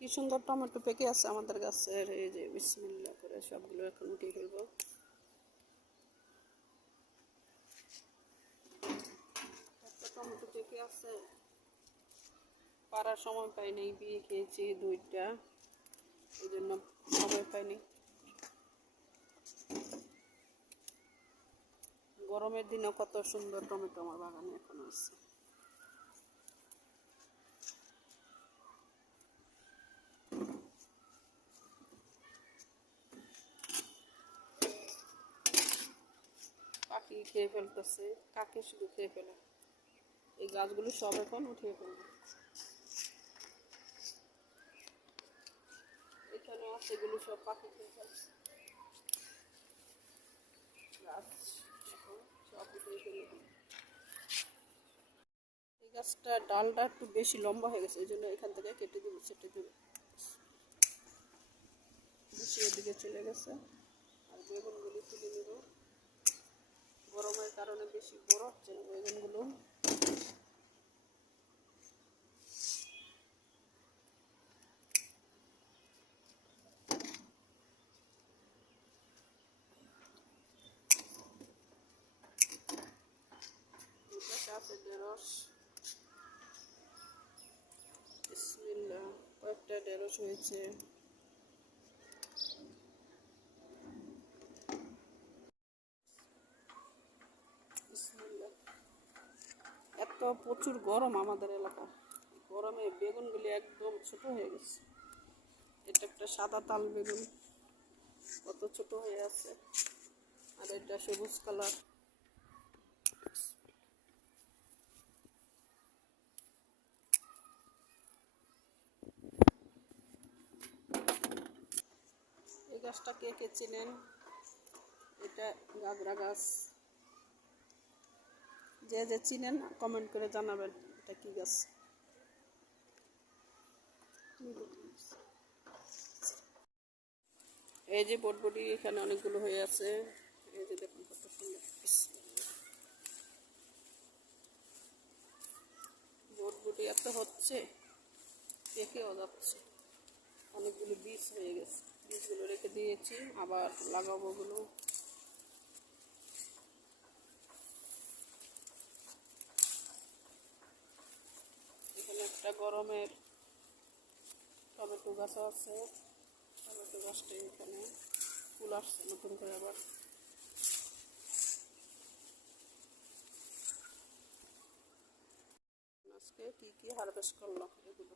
কি সুন্দর টমেটো পেকে আছে আমাদের গাছের। এই যে বিসমিল্লাহ করে সবগুলো এখন উঠিয়ে ফেলবো। একটা টমেটো পেকে আছে, পাড়ার সময় পাইনি, বিয়ে খেয়েছি দুইটা, এই জন্য সময় পাইনি। গরমের দিনে কত সুন্দর টমেটো আমার বাগানে এখন আছে। পাখি খেয়ে ফেলতেছে, কাকে শুধু খেয়ে ফেলে। এই গাছগুলো সব এখন উঠিয়ে ফেলবে। এখানে আছে, এগুলো সব পাখি খেয়ে ফেলছে। গাছ এখন সব উঠিয়ে ফেলবে। এই গাছটা ডালটা একটু বেশি লম্বা হয়ে গেছে, এই জন্য এখান থেকে কেটে দেবো, ছেটে দেবো। বেশি এদিকে চলে গেছে। আর বেগুনগুলো তুলে নেব, গরমের কারণে বেশি বড় হচ্ছে না বেগুনগুলো। আছে ঢেঁড়স, বিসমিল্লাহ, কয়েকটা ঢেঁড়স হয়েছে। এত প্রচুর গরম আমাদের এলাকায়, গরমে বেগুনগুলি একদম ছোট হয়ে গেছে। এটা একটা সাদা তাল বেগুন, কত ছোট হয়ে আছে। আর এটা সবুজ কালার। এই গাছটা কে কে চেনেন? এটা গাবরা গাছ। যে যে চিনেন কমেন্ট করে জানাবেন এটা কি গাছ। এই যে বটবটি এখানে অনেকগুলো হয়ে আছে। এই যে দেখুন কত সুন্দর বটবটি এত হচ্ছে, পেকেও যাচ্ছে। অনেকগুলো বীজ হয়ে গেছে, বীজগুলো রেখে দিয়েছি, আবার লাগাবো ওগুলো। এখানে একটা গরমের টমেটো গাছ আছে, টমেটো গাছটা এখানে ফুল আসছে নতুন করে আবার। আজকে কি কি হারভেস্ট করলাম এগুলো।